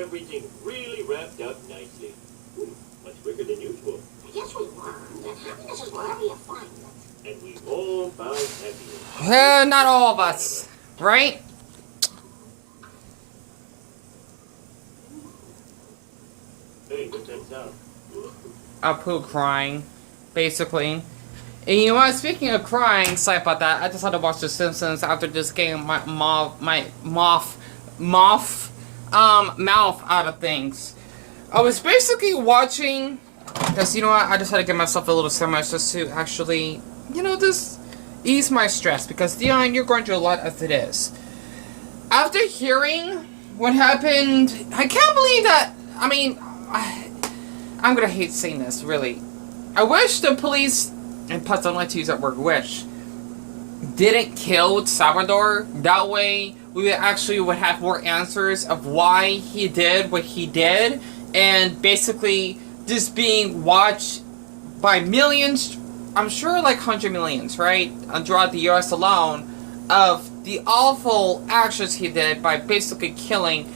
everything really wrapped up nicely. Much quicker than usual. I guess we learned that happiness is wherever you find it. And we all found happiness. Not all of us, right? Hey, what's that sound? Apu crying, basically. And you know what? Speaking of crying, sorry about that. I just had to watch The Simpsons after just getting my mouth out of things. I was basically watching, because you know what? I just had to give myself a little sandwich just to actually, you know, just ease my stress. Because Dion, you're going through a lot as it is. After hearing what happened, I can't believe that. I mean, I'm gonna hate saying this, really. I wish the police, and plus I don't like to use that word wish, didn't kill Salvador. That way we actually would have more answers of why he did what he did, and basically just being watched by millions, I'm sure like 100 millions, right, throughout the US alone, of the awful actions he did by basically killing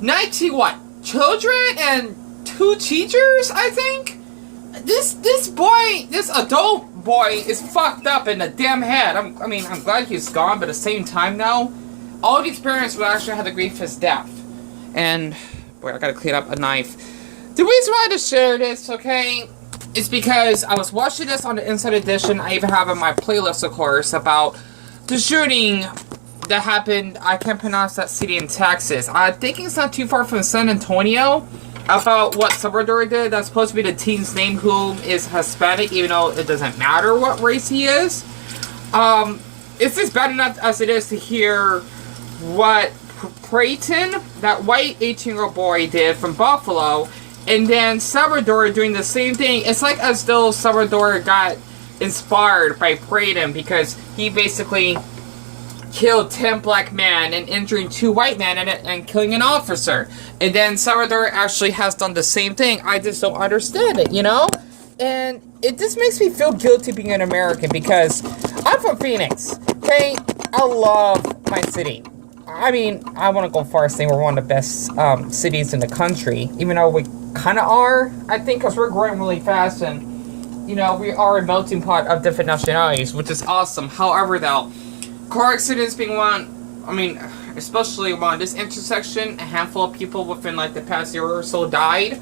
90 what? Children and 2 teachers, I think? This boy, this adult boy is fucked up in the damn head. I'm glad he's gone, but at the same time now, all these parents would actually have to grieve his death. And, boy, I gotta clean up a knife. The reason why I had to share this, okay, is because I was watching this on the Inside Edition. I even have in my playlist, of course, about the shooting that happened. I can't pronounce that city in Texas. I think it's not too far from San Antonio. About what Salvador did. That's supposed to be the teen's name, who is Hispanic, even though it doesn't matter what race he is. It's just bad enough as it is to hear what Creighton, that white 18-year-old boy, did from Buffalo, and then Salvador doing the same thing. It's like as though Salvador got inspired by Creighton, because he basically killed 10 black men and injuring 2 white men and killing an officer. And then Salvador actually has done the same thing. I just don't understand it, you know? And it just makes me feel guilty being an American, because I'm from Phoenix, okay? I love my city. I mean, I want to go far as saying we're one of the best cities in the country, even though we kind of are, I think, because we're growing really fast, and, you know, we are a melting pot of different nationalities, which is awesome. However, though, car accidents being one, I mean, especially on this intersection, a handful of people within like the past year or so died.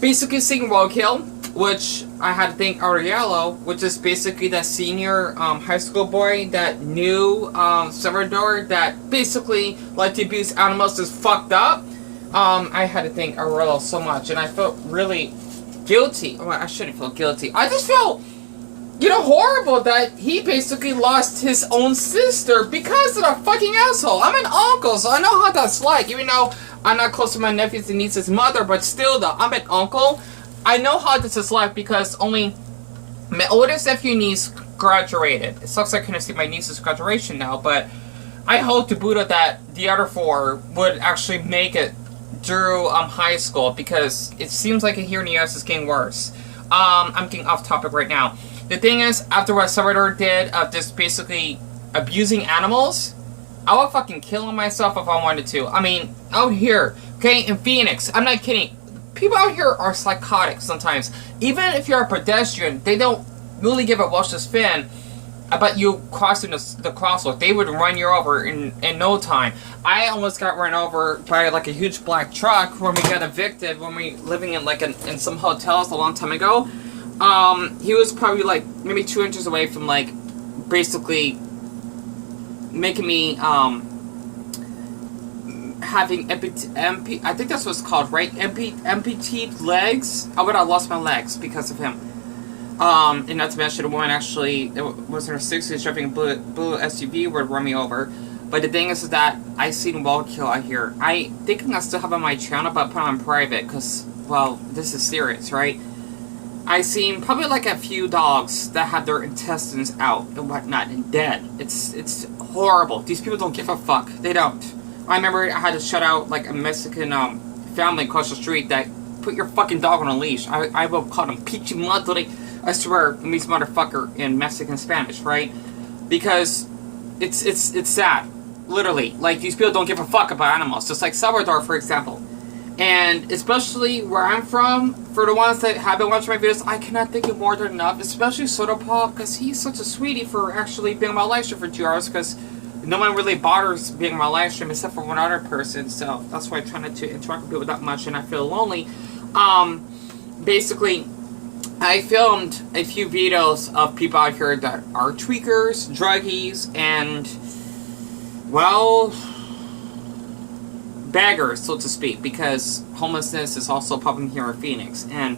Basically seeing roadkill, which I had to thank Ariello, which is basically that senior high school boy that knew Salvador, that basically liked to abuse animals, is fucked up. I had to thank Ariello so much, and I felt really guilty. Well, I shouldn't feel guilty. I just felt, you know, horrible that he basically lost his own sister because of that fucking asshole. I'm an uncle, so I know how that's like. Even though I'm not close to my nephews and niece's mother, but still, though, I'm an uncle. I know how this is like because only my oldest nephew and niece graduated. It sucks I couldn't see my niece's graduation now, but I hope to Buddha that the other 4 would actually make it through high school, because it seems like here in the US it's getting worse. I'm getting off topic right now. The thing is, after what Salvador did of just basically abusing animals, I would fucking kill him myself if I wanted to. I mean, out here, okay, in Phoenix, I'm not kidding. People out here are psychotic sometimes. Even if you're a pedestrian, they don't really give a Welsh's fin about you crossing the crosswalk. They would run you over in no time. I almost got run over by like a huge black truck when we got evicted, when we living in like in some hotels a long time ago. He was probably like maybe 2 inches away from like basically making me having I think that's what it's called, right? Amputated legs. I would have lost my legs because of him. And not to mention, a woman actually, it was in her 60s, driving a blue SUV, would run me over. But the thing is that I seen roadkill out here. I think I still have it on my channel, but put it on private, because, well, this is serious, right? I seen probably like a few dogs that had their intestines out and whatnot and dead. It's horrible. These people don't give a fuck. They don't. I remember I had to shut out like a Mexican family across the street that put your fucking dog on a leash. I will call them pichi madre. I swear, it means motherfucker in Mexican Spanish, right? Because it's sad. Literally. Like, these people don't give a fuck about animals. Just like Salvador, for example. And especially where I'm from, for the ones that have been watching my videos, I cannot think of more than enough. Especially Soda Paul, because he's such a sweetie for actually being on my live stream for 2 hours, because no one really bothers being on my live stream except for one other person. So that's why I try not to interact with people that much, and I feel lonely. Basically, I filmed a few videos of people out here that are tweakers, druggies, and, well, beggars, so to speak, because homelessness is also a problem here in Phoenix. And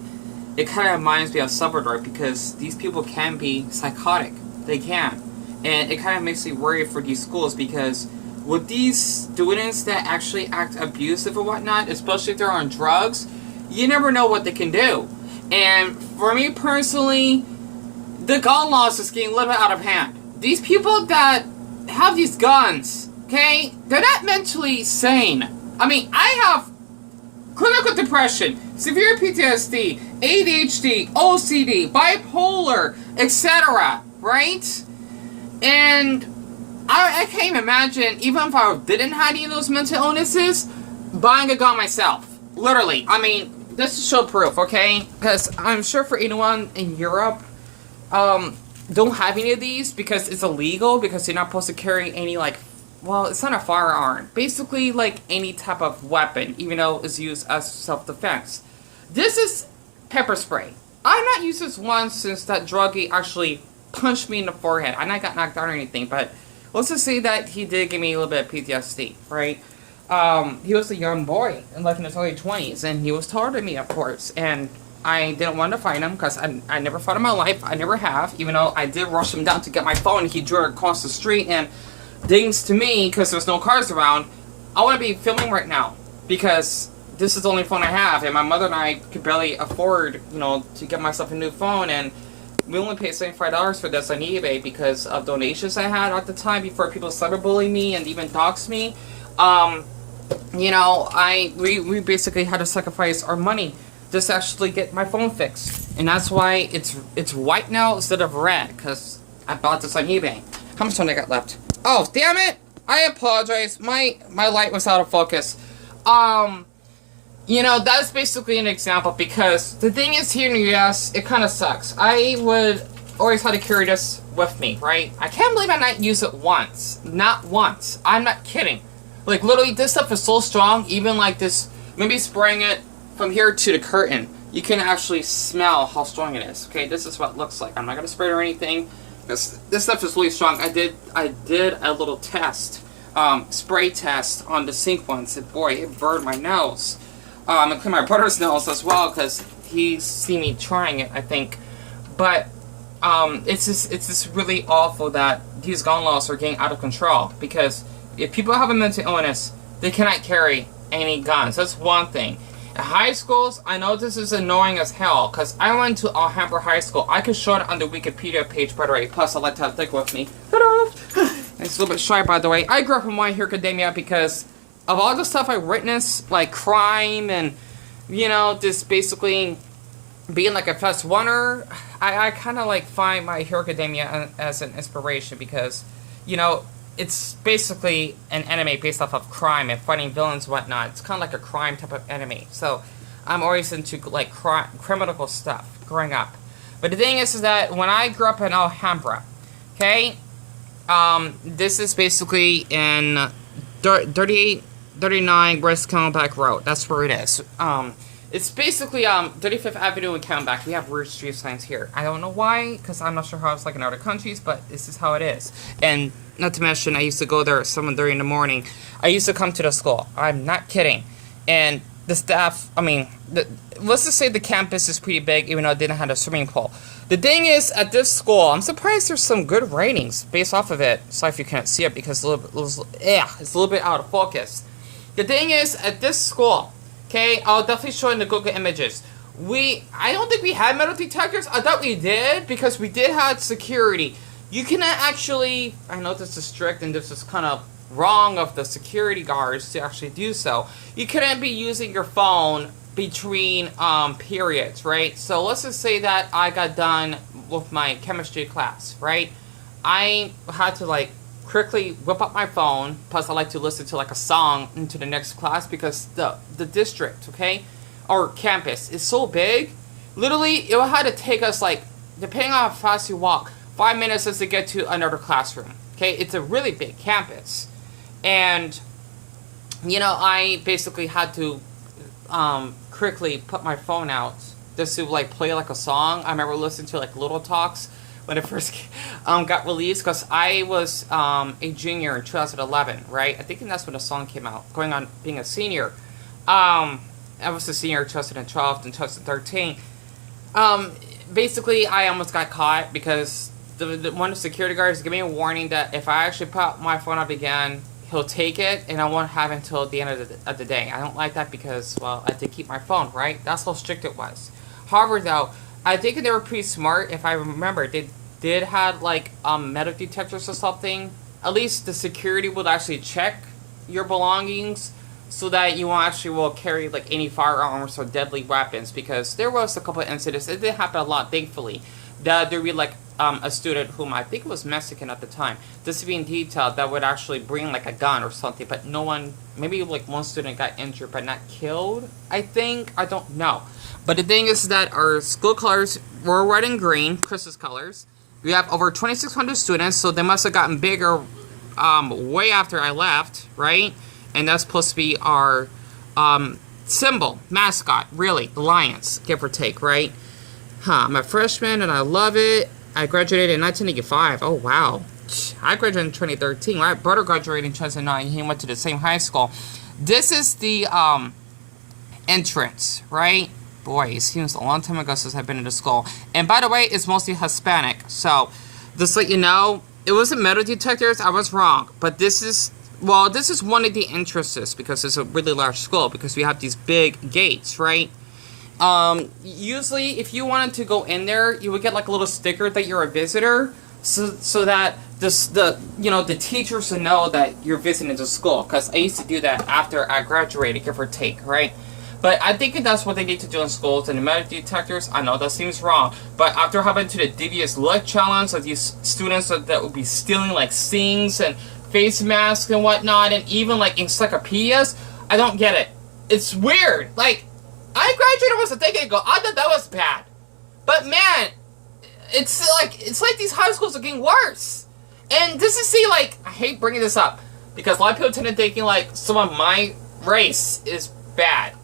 it kind of reminds me of Salvador, because these people can be psychotic. They can. And it kind of makes me worry for these schools, because with these students that actually act abusive and whatnot, especially if they're on drugs, you never know what they can do. And for me personally, the gun laws is getting a little bit out of hand. These people that have these guns, okay, they're not mentally sane. I mean, I have clinical depression, severe PTSD, ADHD, OCD, bipolar, etc., right? And I can't even imagine, even if I didn't have any of those mental illnesses, buying a gun myself. Literally. I mean, this is show proof, okay? Because I'm sure for anyone in Europe, don't have any of these because it's illegal, because you're not supposed to carry any, like, well, it's not a firearm. Basically, like, any type of weapon, even though it's used as self-defense. This is pepper spray. I've not used this once since that druggie actually punched me in the forehead. I not got knocked out or anything, but let's just say that he did give me a little bit of PTSD, right? He was a young boy, like in his early 20s, and he was taller than me, of course, and I didn't want to fight him, because I never fought in my life. I never have, even though I did rush him down to get my phone. He drew across the street, and dings to me, because there's no cars around, I want to be filming right now, because this is the only phone I have, and my mother and I could barely afford, you know, to get myself a new phone, and we only paid $75 for this on eBay because of donations I had at the time before people cyberbullied me and even doxed me. You know, we basically had to sacrifice our money just to actually get my phone fixed, and that's why it's white now instead of red, because I bought this on eBay. How much time I got left? Oh, damn it! I apologize. My light was out of focus. You know, that's basically an example, because the thing is, here in the US, it kind of sucks. I would always have to carry this with me, right? I can't believe I not use it once. Not once. I'm not kidding. Like, literally, this stuff is so strong, even like this, maybe spraying it from here to the curtain, you can actually smell how strong it is. Okay, this is what it looks like. I'm not going to spray it or anything. This stuff is really strong. I did a little test, spray test on the sink once, and boy, it burned my nose. And clean my brother's nose as well, because he's seen me trying it, I think. But it's just really awful that these gun laws are getting out of control, because if people have a mental illness, they cannot carry any guns. That's one thing. At high schools, I know this is annoying as hell, because I went to Alhambra High School. I could show it on the Wikipedia page, by the way. Plus, I like to have Dick with me. Ta-da! It's a little bit shy, by the way. I grew up in My Hero Academia because of all the stuff I witnessed, like crime and, you know, just basically being like a fast runner. I kind of like find My Hero Academia as an inspiration, because, you know, it's basically an anime based off of crime and fighting villains and whatnot. It's kind of like a crime type of anime. So I'm always into like criminal stuff growing up. But the thing is that when I grew up in Alhambra, okay, this is basically in 3839 West Camelback Road. That's where it is. It's basically 35th Avenue and Camelback. We have weird street signs here. I don't know why, because I'm not sure how it's like in other countries, but this is how it is. And not to mention, I used to go there at 7:30 in the morning. I used to come to the school. I'm not kidding. And the staff, I mean, let's just say the campus is pretty big, even though it didn't have a swimming pool. The thing is, at this school, I'm surprised there's some good ratings based off of it. Sorry if you can't see it, because it's a little bit out of focus. The thing is, at this school, okay, I'll definitely show in the Google images. I don't think we had metal detectors. I thought we did, because we did have security. You cannot actually, I know this is strict and this is kind of wrong of the security guards to actually do so. You couldn't be using your phone between periods, right? So let's just say that I got done with my chemistry class, right? I had to like quickly whip up my phone. Plus, I like to listen to like a song into the next class because the district, okay, or campus is so big. Literally, it had to take us like, depending on how fast you walk, 5 minutes just to get to another classroom. Okay, it's a really big campus, and you know, I basically had to quickly put my phone out just to like play like a song. I remember listening to like Little Talks when it first got released, because I was a junior in 2011, right? I think that's when the song came out, going on being a senior. I was a senior in 2012 and 2013. Basically, I almost got caught because one of the security guards gave me a warning that if I actually put my phone up again, he'll take it, and I won't have it until the end of the day. I don't like that because, well, I have to keep my phone, right? That's how strict it was. However, though, I think they were pretty smart. If I remember, they did have, like, metal detectors or something. At least the security would actually check your belongings so that you actually will carry, like, any firearms or deadly weapons, because there was a couple of incidents. It did happen a lot, thankfully, that there would be, like, a student whom I think was Mexican at the time, just to be in detail, that would actually bring like a gun or something, but no one, maybe like one student got injured but not killed, I think. I don't know. But the thing is that our school colors were red and green, Christmas colors. We have over 2,600 students, so they must have gotten bigger way after I left, right? And that's supposed to be our symbol, mascot, really, the Lions, give or take, right? I'm a freshman and I love it. I graduated in 1985. Oh, wow. I graduated in 2013. My brother graduated in 2009. He went to the same high school. This is the entrance, right? Boy, it seems a long time ago since I've been in the school. And by the way, it's mostly Hispanic. So, just to let you know, it wasn't metal detectors. I was wrong. But this is, well, this is one of the entrances because it's a really large school because we have these big gates, right? Usually, if you wanted to go in there, you would get like a little sticker that you're a visitor, so that the teachers would know that you're visiting the school. Because I used to do that after I graduated, give or take, right? But I think that's what they need to do in schools. And the metal detectors, I know that seems wrong, but after having to the devious look challenge of these students that would be stealing like things and face masks and whatnot, and even like encyclopedias, I don't get it. It's weird. Like, I graduated almost a decade ago. I thought that was bad. But man, it's like these high schools are getting worse. And this is, see, like, I hate bringing this up because a lot of people tend to thinking like some of my race is bad.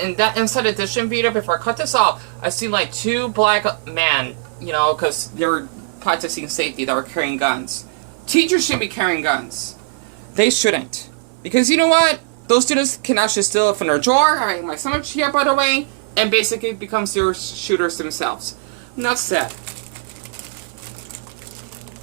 In that Inside Edition video, before I cut this off, I seen like 2 black men, you know, because they were practicing safety, that were carrying guns. Teachers should be carrying guns. They shouldn't. Because you know what? Those students can actually steal it from their drawer, I have my sandwich here, by the way, and basically become serious shooters themselves. Enough said.